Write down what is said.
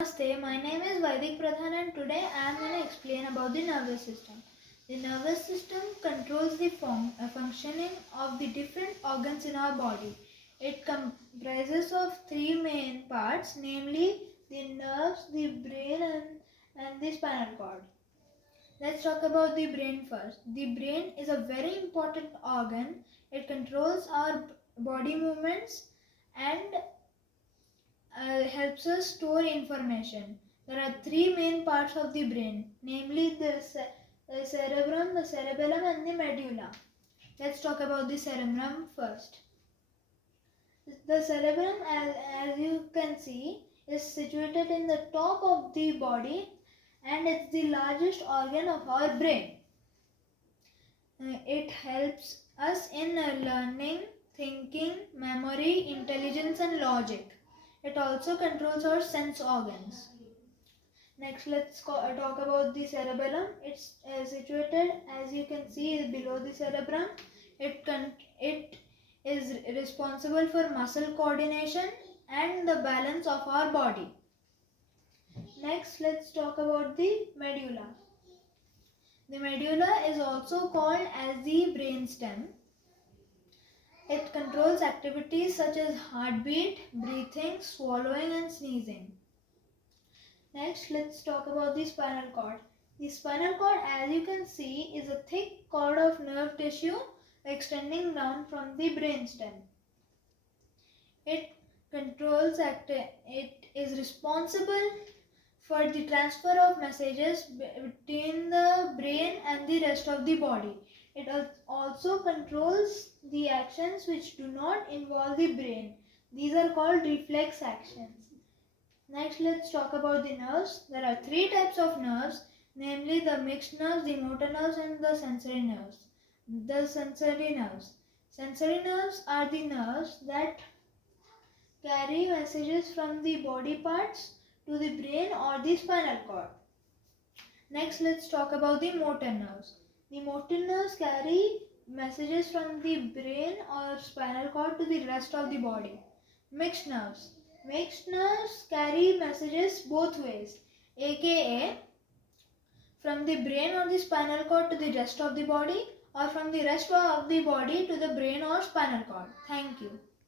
Namaste, my name is Vaidik Pradhan and today I am going to explain about the nervous system. The nervous system controls the functioning of the different organs in our body. It comprises of three main parts, namely the nerves, the brain and the spinal cord. Let's talk about the brain first. The brain is a very important organ. It controls our body movements and helps us store information. There are three main parts of the brain, namely the cerebrum, the cerebellum and the medulla. Let's talk about the cerebrum first. The cerebrum, as you can see, is situated in the top of the body and it's the largest organ of our brain. It helps us in learning, thinking, memory, intelligence and logic. It also controls our sense organs. Next, let's talk about the cerebellum. It's situated, as you can see, below the cerebrum. It is responsible for muscle coordination and the balance of our body. Next, let's talk about the medulla. The medulla is also called as the brainstem. It controls activities such as heartbeat, breathing, swallowing and sneezing. Next, let's talk about the spinal cord. The spinal cord, as you can see, is a thick cord of nerve tissue extending down from the brainstem. It is responsible for the transfer of messages between the brain and the rest of the body. It also controls the actions which do not involve the brain. These are called reflex actions. Next, let's talk about the nerves. There are three types of nerves, namely the mixed nerves, the motor nerves and the sensory nerves. The sensory nerves. Sensory nerves are the nerves that carry messages from the body parts to the brain or the spinal cord. Next, let's talk about the motor nerves. The motor nerves carry messages from the brain or spinal cord to the rest of the body. Mixed nerves. Mixed nerves carry messages both ways, aka from the brain or the spinal cord to the rest of the body or from the rest of the body to the brain or spinal cord. Thank you.